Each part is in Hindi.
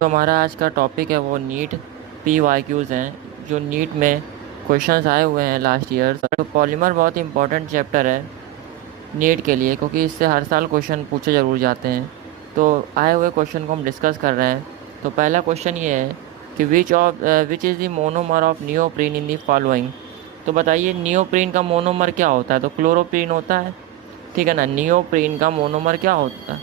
तो हमारा आज का टॉपिक है वो नीट PYQs हैं जो नीट में क्वेश्चंस आए हुए हैं लास्ट ईयर। तो पॉलीमर बहुत इंपॉर्टेंट चैप्टर है नीट के लिए, क्योंकि इससे हर साल क्वेश्चन पूछे ज़रूर जाते हैं। तो आए हुए क्वेश्चन को हम डिस्कस कर रहे हैं। तो पहला क्वेश्चन ये है कि which is the monomer of neoprene in the following. तो बताइए नियोप्रीन का मोनोमर क्या होता है। तो क्लोरोप्रीन होता है, ठीक है ना। नियोप्रीन का मोनोमर क्या होता है,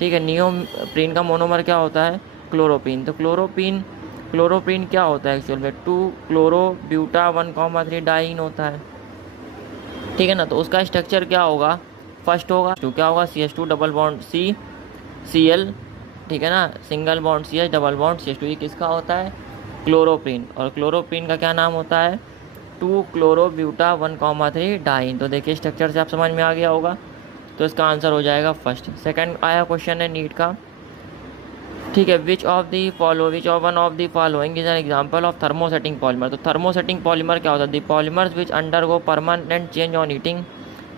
ठीक है। नियोप्रीन का मोनोमर क्या होता है, क्लोरोप्रीन। तो क्लोरोप्रीन क्या होता है एक्चुअल में, 2 क्लोरो ब्यूटा 1,3 डाइन होता है, ठीक है ना। तो उसका स्ट्रक्चर क्या होगा, फर्स्ट होगा तो क्या होगा CH2 डबल बॉन्ड Cl, ठीक है ना, single bond CH double bond CH2। ये किसका होता है, क्लोरोप्रीन। और क्लोरोप्रीन का क्या नाम होता है, 2 क्लोरो ब्यूटा 1,3 डाइन। तो देखिए स्ट्रक्चर से आप समझ में आ गया होगा। तो इसका आंसर हो जाएगा फर्स्ट। सेकंड आया क्वेश्चन है नीट का, ठीक है। Which one of the following is an example of thermosetting polymer. तो थर्मोसेटिंग पॉलीमर क्या होता है, the polymers which undergo permanent change on heating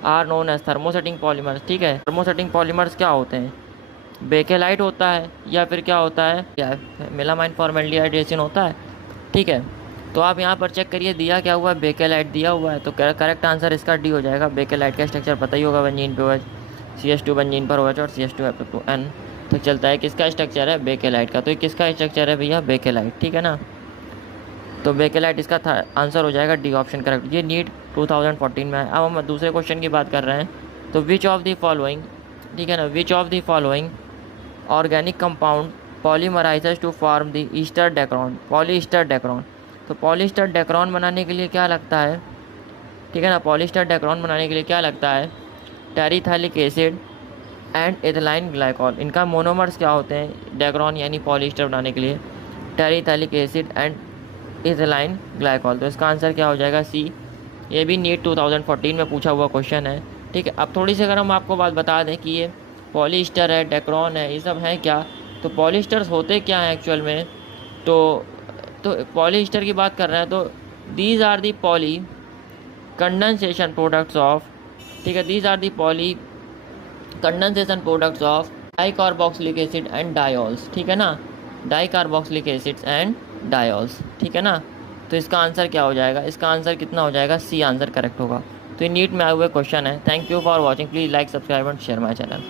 are known as thermosetting polymers, ठीक है। थर्मोसेटिंग पॉलीमर्स क्या होते हैं, बेकेलाइट होता है या फिर क्या होता है, क्या मेलामाइन फॉर्मेल्डिहाइड रेसिन होता है, ठीक है। तो आप यहाँ पर चेक करिए दिया क्या हुआ है, बेकेलाइट दिया हुआ है। तो करेक्ट आंसर इसका डी हो जाएगा। बेकेलाइट का स्ट्रक्चर पता ही होगा, बेंजीन पे OH, CH2 बेंजीन पर OH और CH2 तो चलता है। किसका स्ट्रक्चर है, बेकेलाइट का। तो ये किसका स्ट्रक्चर है भैया, बेकेलाइट, ठीक है ना। तो बेकेलाइट इसका आंसर हो जाएगा डी ऑप्शन करेक्ट। ये नीट 2014 में है। अब हम दूसरे क्वेश्चन की बात कर रहे हैं। तो विच ऑफ द फॉलोइंग, ठीक है ना, which of the following organic compound polymerises to form the ester Dacron, polyester Dacron. तो पॉलीस्टर डेक्रॉन बनाने के लिए क्या लगता है, ठीक है ना। पॉलीस्टर डेक्रॉन बनाने के लिए क्या लगता है, टेरिथाइलिक एसिड एंड एथिलाइन ग्लाइकॉल। इनका मोनोमर्स क्या होते हैं, डेक्रॉन यानी पॉलीस्टर बनाने के लिए, टेरिथाइलिक एसिड एंड एथिलाइन ग्लाइकॉल। तो इसका आंसर क्या हो जाएगा, सी। ये भी नीट 2014 में पूछा हुआ क्वेश्चन है, ठीक है। अब थोड़ी सी अगर हम आपको बात बता दें कि ये पॉलीस्टर है, डेक्रॉन है, ये सब हैं क्या। तो पॉलीस्टर्स होते क्या हैं एक्चुअल में, तो पॉलीस्टर की बात कर रहे हैं। तो these are the poly condensation products of, ठीक है, these are the poly condensation products of dicarboxylic acid and diols, ठीक है ना, डाइकार्बोक्सिलिक एसिड्स एंड डायोल्स, ठीक है ना। तो इसका आंसर क्या हो जाएगा, इसका आंसर कितना हो जाएगा, सी आंसर करेक्ट होगा। तो ये नीट में आए हुए क्वेश्चन है। Thank you for watching, please like subscribe and share my channel.